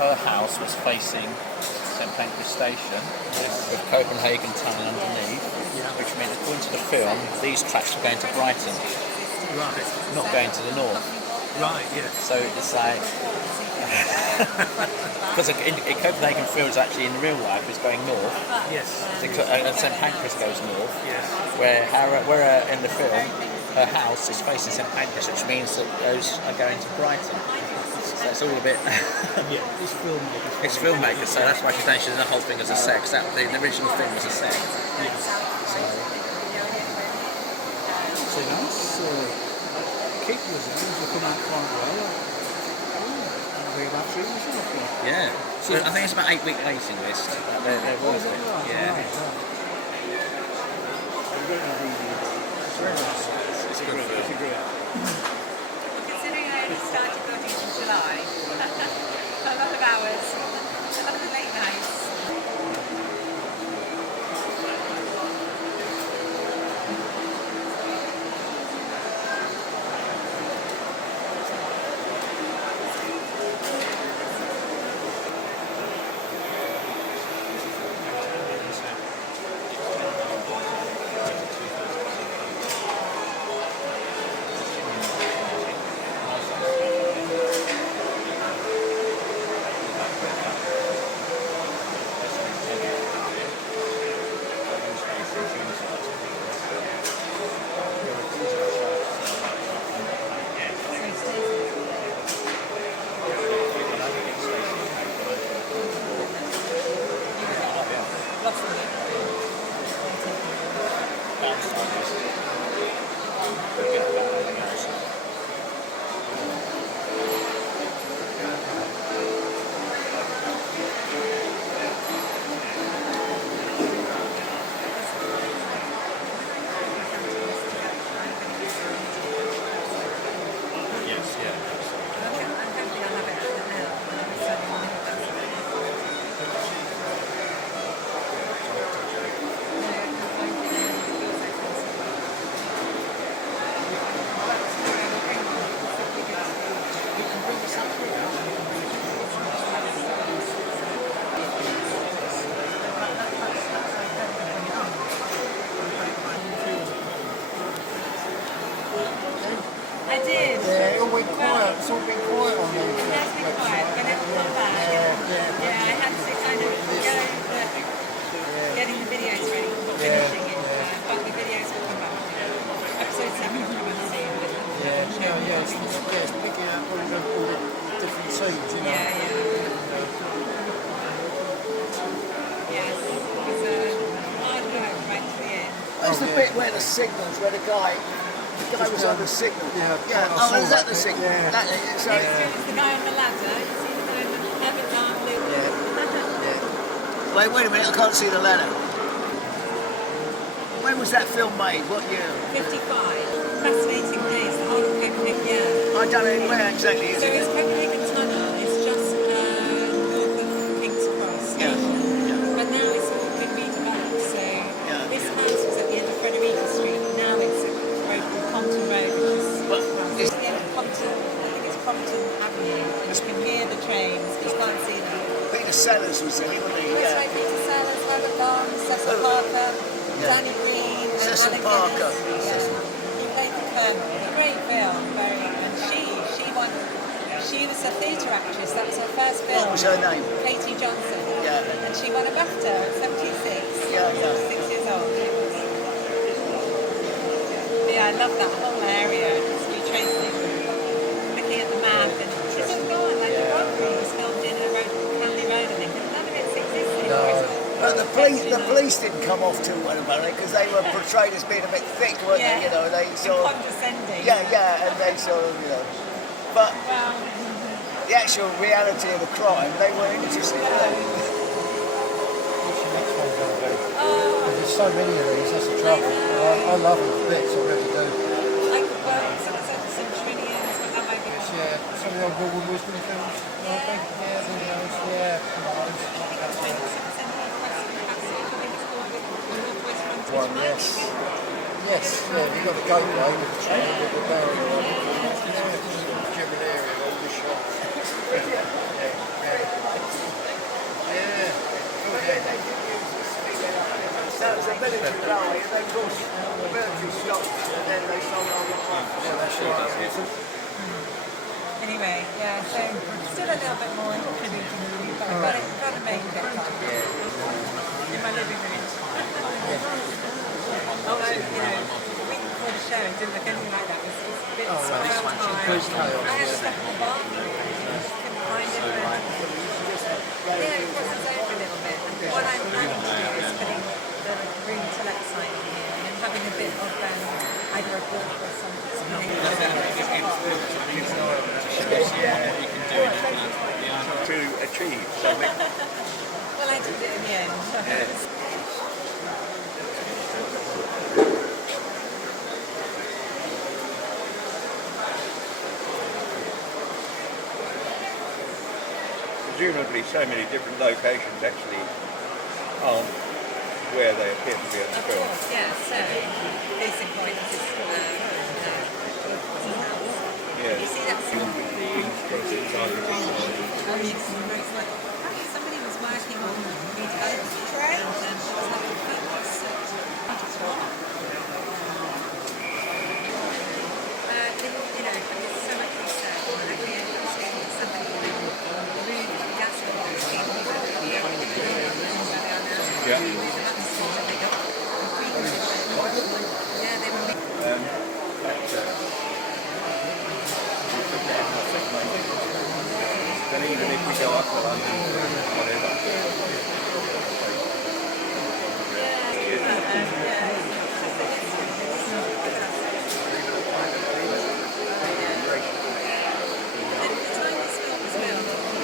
her house was facing St Pancras Station with Copenhagen Town underneath, which meant according to the film, these tracks were going to Brighton, not going to the north. Right, yeah. So it's like, because in Copenhagen Fields actually in real life is going north. Yes. And St Pancras goes north. Yes. Where in the film, her house is facing St Pancras, which means that those are going to Brighton. So it's all a bit. Yeah, it's filmmakers. It's filmmakers, so that's why she's saying she's the whole thing as a sex. The original film was a sex. Yes. So nice. Keep was there. It come out quite well. Very about 3 months off. Yeah. So I think it's about 8 week waiting list. They're worth it. Yeah. It's very nice. It's a good film. It's a great. Considering I only started going in July, a lot of hours, a lot of the late nights. I did. Yeah, it all went quiet. It's all been quiet on there. It has been quiet, but it's come back. Yeah, I had to kind of go getting the videos ready for finishing it. But the videos will come back. Episode 7 will come out soon. It's picking up all the different scenes, you know. Yes, it was hard work right to the end. That's the bit where the signals, where the guy was on the signal. Oh, is that the signal? Yeah. Next to it was the guy on the ladder. You see the guy on the avatar blue. Wait a minute, I can't see the ladder. When was that film made? What year? 55. Fascinating days, the whole of Copenhagen, yeah. I don't know where exactly is So it. it's Copenhagen Tunnel. It's just north of King's Cross Station. But now it's all been redeveloped. So this house was at the end of Frederica Street. Now it's at a road called Compton Road, which is the end of Compton. I think it's Compton Avenue. And you can hear the trains, but you can't see them. Peter Sellers was there, wasn't he? That's right, Peter Sellers, Robert Long, Cecil Parker, Danny Green, and Cecil Alec Parker. Guinness. He played the Colonel. A great film, very. And she won. She was a theatre actress. That was her first film. What was her name? Katie Johnson. Yeah. And she won a BAFTA at 76. Yeah. 6 years old. Yeah, I love that whole area. It's new train station. Looking at the map, and she's still gone. Like the robbery was filmed in a road called Canley Road, I think. None of it's existing. But the police didn't come off too well about it because they were portrayed as being a bit thick, weren't they? You know, they sort of condescending. and they sort of, But the actual reality of the crime, they were interested. What's your next one going to be? Because there's so many of these, that's the trouble. I love them to bits, I really do. Someone said the Centurions, but that might be wrong. Yeah, some of the old Wilbur Wisdom films. I think, One, yes. Yes, you've got the gateway with the train with the barrier. German area, all the shops. military railway, and then of course the military stopped, and then they sold on the Anyway, yeah, so still a little bit more intriguing to me, but I've got to make it in my living room. Although, you know, the week before the show, it didn't look anything like that. It was a bit spoiled time. I had stuff in the bathroom. I just couldn't find it. Yeah, it crosses over a little bit. And what I'm planning to do is putting the room to let sign in here and then having a bit of either a book or something. to achieve something. Well, I did it in the end. Presumably so many different locations actually aren't where they appear to be in the Of film. course, yeah. So, case in point is Yeah. you see that scene? Somebody was working on redevelopment and it was like a focus. You know, there's so much research and at the end of the scene, somebody really gas Then even if we go up to London, whatever,